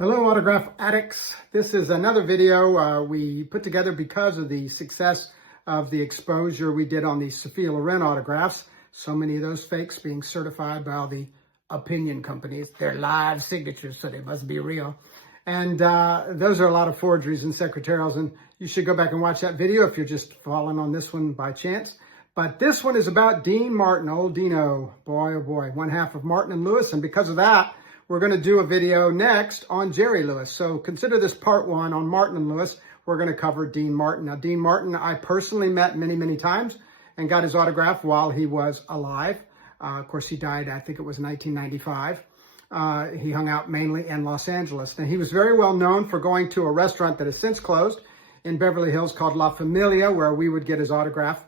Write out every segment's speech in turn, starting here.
Hello, autograph addicts. This is another video we put together because of the success of the exposure we did on the Sophia Loren autographs. So many of those fakes being certified by all the opinion companies. They're live signatures, so they must be real. And those are a lot of forgeries and secretarials, and you should go back and watch that video if you're just falling on this one by chance. But this one is about Dean Martin, old Dino. Boy, oh boy, one half of Martin and Lewis, and because of that, we're going to do a video next on Jerry Lewis. So consider this part one on Martin and Lewis. We're going to cover Dean Martin. Now, Dean Martin, I personally met many, many times and got his autograph while he was alive. Of course, he died, I think it was 1995. He hung out mainly in Los Angeles. Now, he was very well known for going to a restaurant that has since closed in Beverly Hills called La Familia, where we would get his autograph.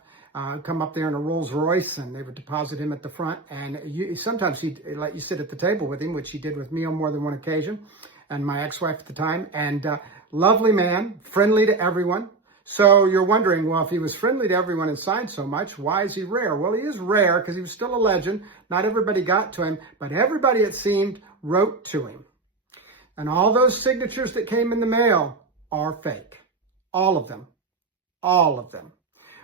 Come up there in a Rolls Royce, and they would deposit him at the front. And sometimes he'd let you sit at the table with him, which he did with me on more than one occasion, and my ex-wife at the time. And lovely man, friendly to everyone. So you're wondering, well, if he was friendly to everyone and signed so much, why is he rare? Well, he is rare because he was still a legend. Not everybody got to him, but everybody, it seemed, wrote to him. And all those signatures that came in the mail are fake. All of them. All of them.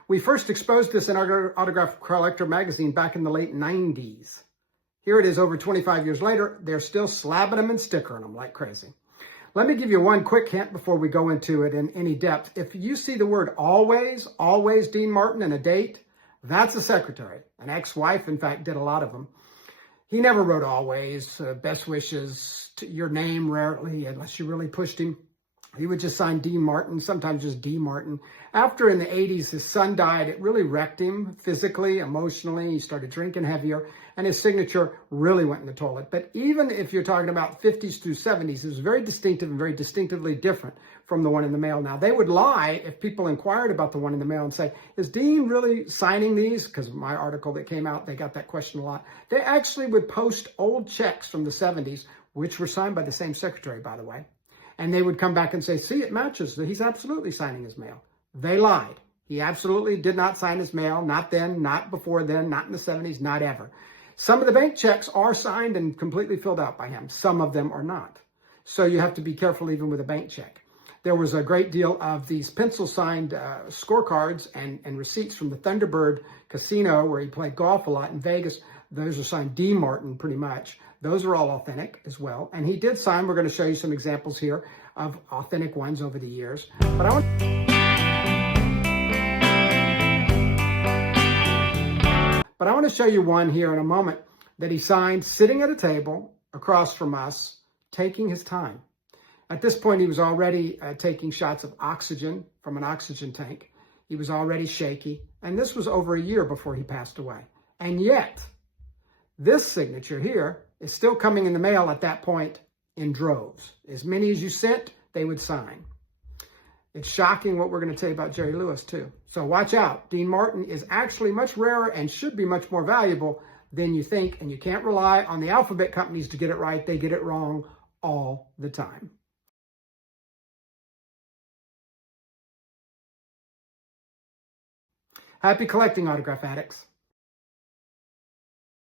We first exposed this in our Autograph Collector magazine back in the late 90s. Here it is over 25 years later. They're still slabbing them and stickering them like crazy. Let me give you one quick hint before we go into it in any depth. If you see the word always Dean Martin and a date, that's a secretary. An ex-wife, in fact, did a lot of them. He never wrote always, best wishes, to your name rarely, unless you really pushed him. He would just sign Dean Martin, sometimes just D. Martin. After in the 80s, his son died. It really wrecked him physically, emotionally. He started drinking heavier, and his signature really went in the toilet. But even if you're talking about 50s through 70s, it was very distinctive and very distinctively different from the one in the mail. Now, they would lie if people inquired about the one in the mail and say, is Dean really signing these? Because my article that came out, they got that question a lot. They actually would post old checks from the 70s, which were signed by the same secretary, by the way. And they would come back and say, see, it matches. He's absolutely signing his mail. They lied. He absolutely did not sign his mail. Not then, not before then, not in the 70s, not ever. Some of the bank checks are signed and completely filled out by him. Some of them are not. So you have to be careful even with a bank check. There was a great deal of these pencil-signed scorecards and receipts from the Thunderbird Casino, where he played golf a lot in Vegas. Those are signed D. Martin pretty much. Those are all authentic as well. And he did sign, we're going to show you some examples here of authentic ones over the years. But I want to show you one here in a moment that he signed sitting at a table across from us, taking his time. At this point, he was already taking shots of oxygen from an oxygen tank. He was already shaky. And this was over a year before he passed away. And yet, this signature here is still coming in the mail at that point in droves. As many as you sent, they would sign. It's shocking what we're going to tell you about Jerry Lewis, too. So watch out. Dean Martin is actually much rarer and should be much more valuable than you think. And you can't rely on the alphabet companies to get it right. They get it wrong all the time. Happy collecting, autograph addicts.